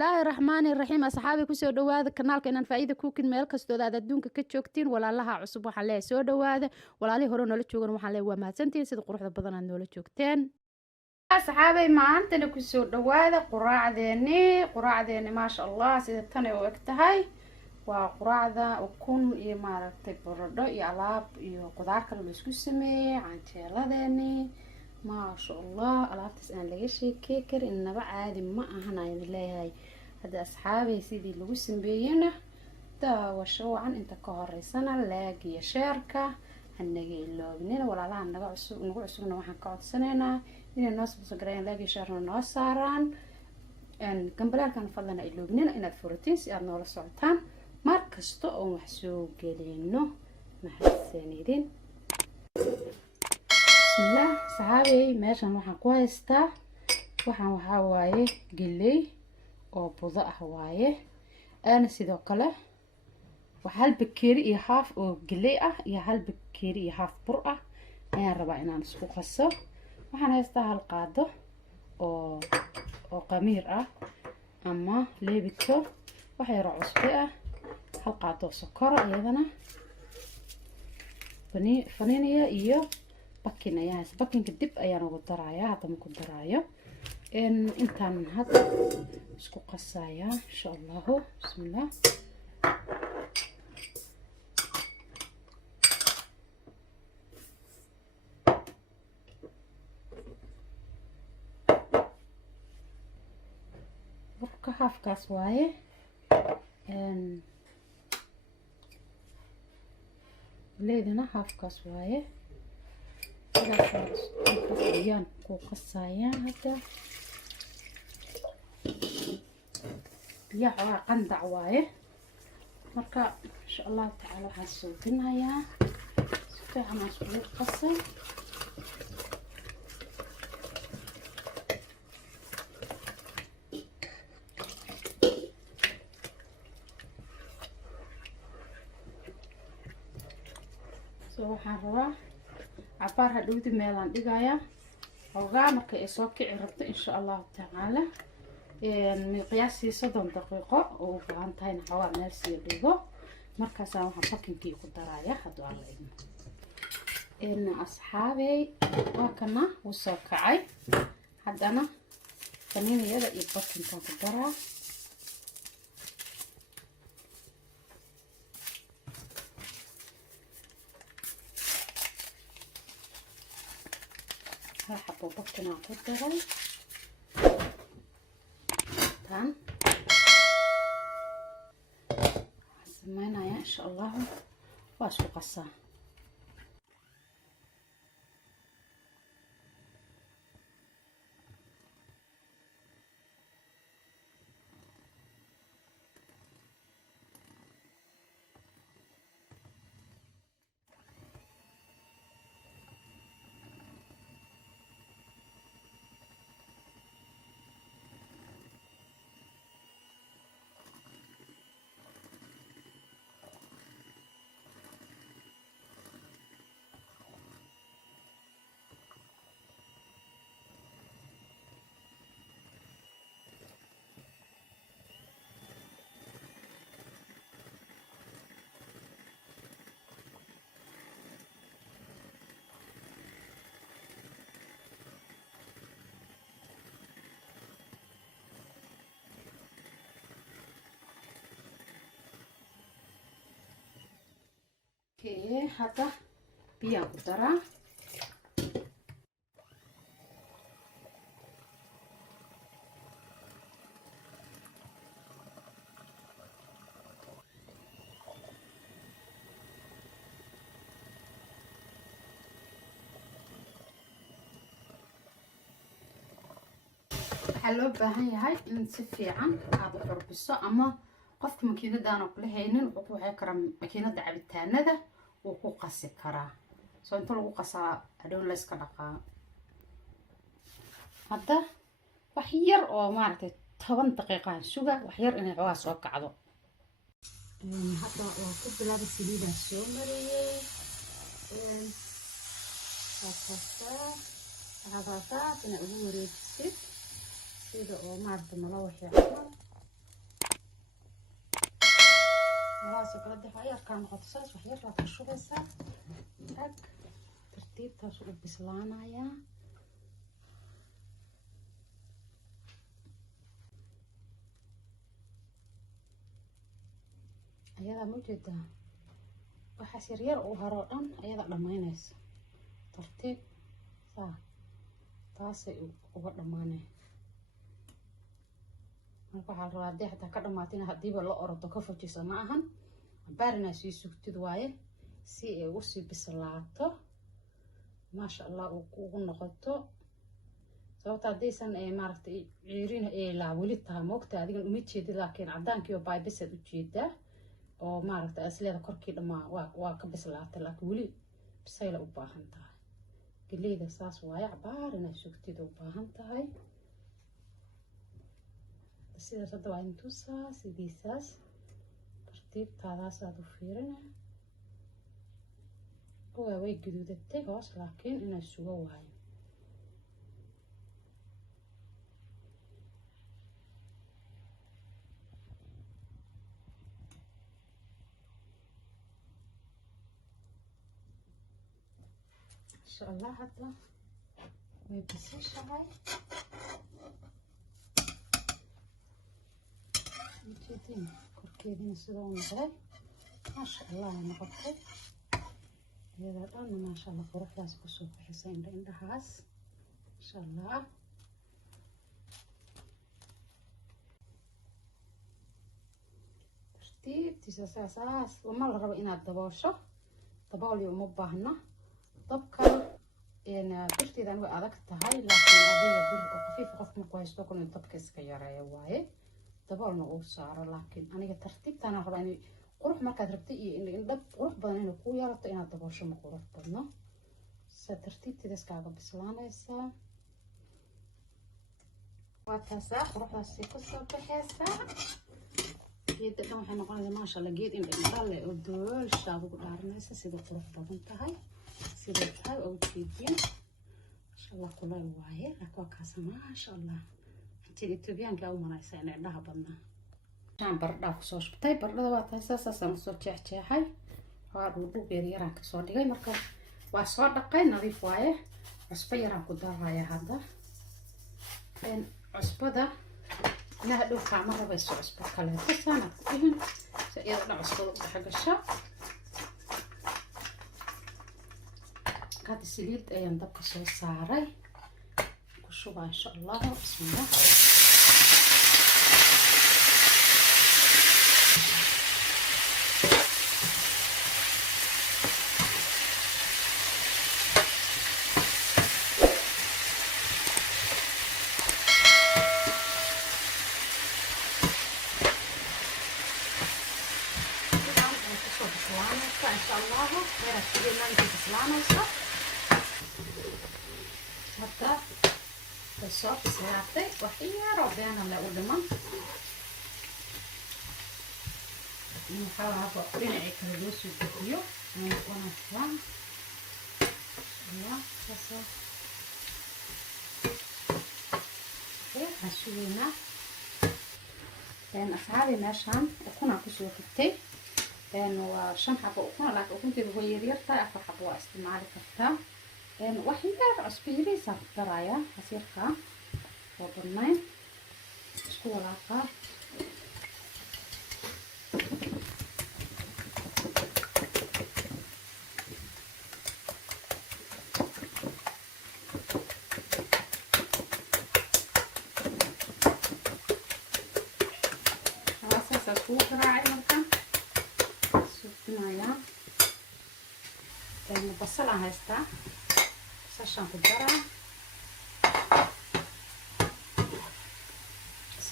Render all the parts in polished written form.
الله الرحمن الرحيم أصحابي كسو دواada kanaalka inaan faa'iida ku kin meel kastoo aad adduunka ka joogtiin walaalaha cusub waxaan leeyahay soo dhawaada walaalihii hore noola joogan waxaan leeyahay waa mahadsantihiin sida quruxda badan aad noola joogteen asxaabay maantana kusoo dhawaada quraacdeeni maasha Allah sida tan ay u eg tahay waa quraacda ukun iyo maaragtay baradho iyo alaab iyo qudaar kale la isku sameeyay canjeeladeeni maasha Allah alaabtaas aan laga sheekay karin inaba caadi ma ahan aan leeyahay hada asxaabay sidii lagu sameeyayna daawasho wacan inta ka horeysana laag iyo sheerka hanaga iloobnina walaalaha naga cusubna waxaan ka codsanaynaa inay noo subscribe laag iyo sheerna noo saaraan gambalaalkan fadlan ay iloobnina inaad furatiin si aad noola socotaan mar kasta oo wax soo gelino mahadsanidin bismillah saxaabay meeshan waxaan ku haystaa waxaa waaye galley oo budo ah waaye ana sidoo kale waxa hal bakeeri iyo half oo galley ah iyo hal bakeeri iyo half bur ah ayaan rabaa inaan isku qaso waxaan haystaa hal qaado oo qamiir ah ama leebito waxa yar cusbo ah hal qaado sokor iyadana vanilla iyo bakin ayaa bakinka dib ayaan ugu darayaa hadda ma ku daraayo intaan hadda isku qasayaa insha Allah bismillah burka halfkaas waaye leedina halfkaas waaye ayaan ku qasayaa hadda biyaha waa qandac waaye marka insha Allah taala waxaan soo dinayaa si fiican aan isku qasay waxaan rabaa عبار هدوتي ميلان دقايا وغا مركا إسوك عربت إن شاء الله تعالى من قياسي 30 دقيقة وفهمتين حوا ميرسي دقو مركا ساوها بكينكي قدرايا هدو على إن أصحابي وكنا وسوكعي حدنا فنين يدا يبكين كان قدرا حبوا بكنا قدرا تان سمينا يا إن شاء الله واشو قصة هذا بيا قدرة حلو باهي هاي نسفي عن هذا الربصة أما قفك مكينة دانا كلهين وقوحي كرم مكينة دعبتان هذا وكو قاسي كرا سو انتو لغو قاسا ادون ليسكا دقا هادا وحير او مارتي 10 دقيقة سوغا وحير اني عوا سو كعدو هادا وكو بلاد السليدة سو مريي هادا تنا اغو مريد سيد سيدا او مارتي ملاوحي عمل kala dafay arkaan noqoto saas wax yar baad ku shubaysaa ag tartiibtaas u bislaanayaa ayadaa ma jeedaa waxaas yaryar uu haro dhan ayadaa dhammaynaysa tartiib saa taasay uga dhammaanay marka waxaa rabaa haddii xataa ka dhammaatina haddiiba la ordo ka fujisa ma ahan baarina sii sugtid waaye si ay u sii bislaato maasha allah uu kugu noqoto sababta haddaysan maaragtay ciirina laa weli tahay moogta adigan uma jeedid laakiin caddaankiioo baabisaad u jeedaa oo maaragtay asleeda korkii dhammaa waa ka bislaatay laakiin weli bisayla u baahan tahay geleyda saas waaye baarina sugtid u baahan tahay sidaas hadda waa intuusaa sidiisaas tartiibtaadaasaad u fiirina waa way guduudatay hoos laakiin inay sugo waayo insha allah hadda way bisashahay ujeedin korkeedina sida u noqday maasha allah noqotay iyada dhan maasha allah quruxdaas kusoo bixisay indhahaas insha allah tartiibtiisa saas lama la rabo inaad daboosho daboolyo uma baahna dabkan birteedan way adag tahay laakiin adiga bir oo khafiif qofka markuu haysto kun dabka iska yareeyo waaye daboolna uu saaro laakiin aniga tartiibtaana rabaa inay qurux markaad rabtay iyo indhab qurux badan inay kuu yeelato inaad daboosho ma qurux badno saa tartiibteeda iskaaga bislaanaysaa waa taasaa quruxdaasi kusoo baxaysaa geedda dhan waxay noqonaysaa maasha allah geed indha leh oo doolshaad ugu dhaaranaysa sida qurux badan tahay sida tahay oo ujeedin insha allah kuleel waaye laakiin waa kaasa maasha allah intii Itoobiyaanka u manaysa inay indhaha badnaa jaan bardhaa kusoo shubtay bardhada waa tahay saasaan usoo jeexjeexay waa dhuudhuub yaryaraan kasoo dhigay marka waa soo dhaqay nadiif waaye cusbo yaraan ku darayaa hadda cusbada inaha dhow kaama rabayso cusbo kaleeto saanaad ku dhihin si iyada dhan cusbada u dhex gasho hadda saliid ayaan dabka soo saaray ku shubaa insha allah bismillah إن شاء الله غير الشيء اللي أنت تسلانه وصح حتى الصوت سيعطي وحية ربينا لا أقدمه نحاول هذا رنعي كردوس الفيديو وأنا فهم الله بس خير هشوينا لأن أصحابي ماشان أكون أكسو كتير لأنه شن حبة أكون لكن أكون تبغى يريرتا أفر حبة استعمال كتير لأن وحيدة عصبيري صار دراية هصير كا وبرناين شكو ولاقة خلاص أسوي دراية مركان سوينايا لأن بصلة هستا عشان كدرة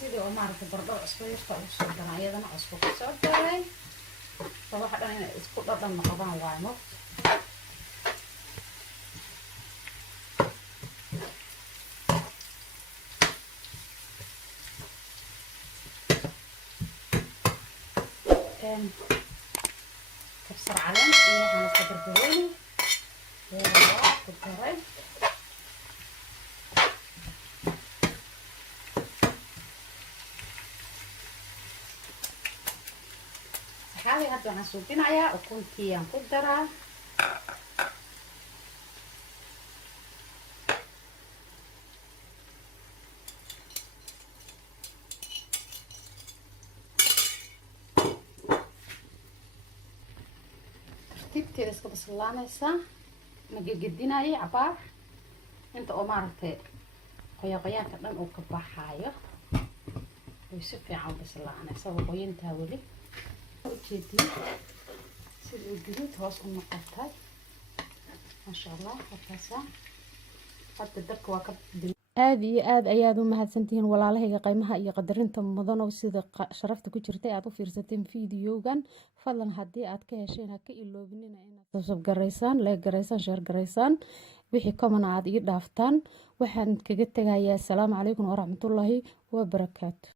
سيدي وما عرفت برضو عصفور يشتغل الصدر أيضا عصفور الصدر فواحد أنا أسكت أضل مقبان وايمو كبسر علم إيه هنصدر بروني والله كدرة asxaabi hadda waxaan suubinayaa ukuntii aan ku daraa tartiibteeda iska baslaanaysaa magagedinayay cabaar inta oo maaragtay qoyaanka dhan uu ka baxaayo way si fiican baslaanaysaa qoyantaa weli ujeedii sida uu guduud hoos u noqotay maasha allah halkaasa hadda dabka waa ka aad iyo aad ayaad u mahadsantihiin walaalahayga qiimaha iyo qadarinta mudan oo sida sharafta ku jirtay aad u fiirsateen fiidiyogan fadlan haddii aad ka hesheen ha ka iloobinina inaad subscribe garaysaan like garaysaan share garaysaan wixii comment aad ii dhaaftaan waxaan kaga tegayaa assalaamu calaykum waraxmatullaahi wabarakaatu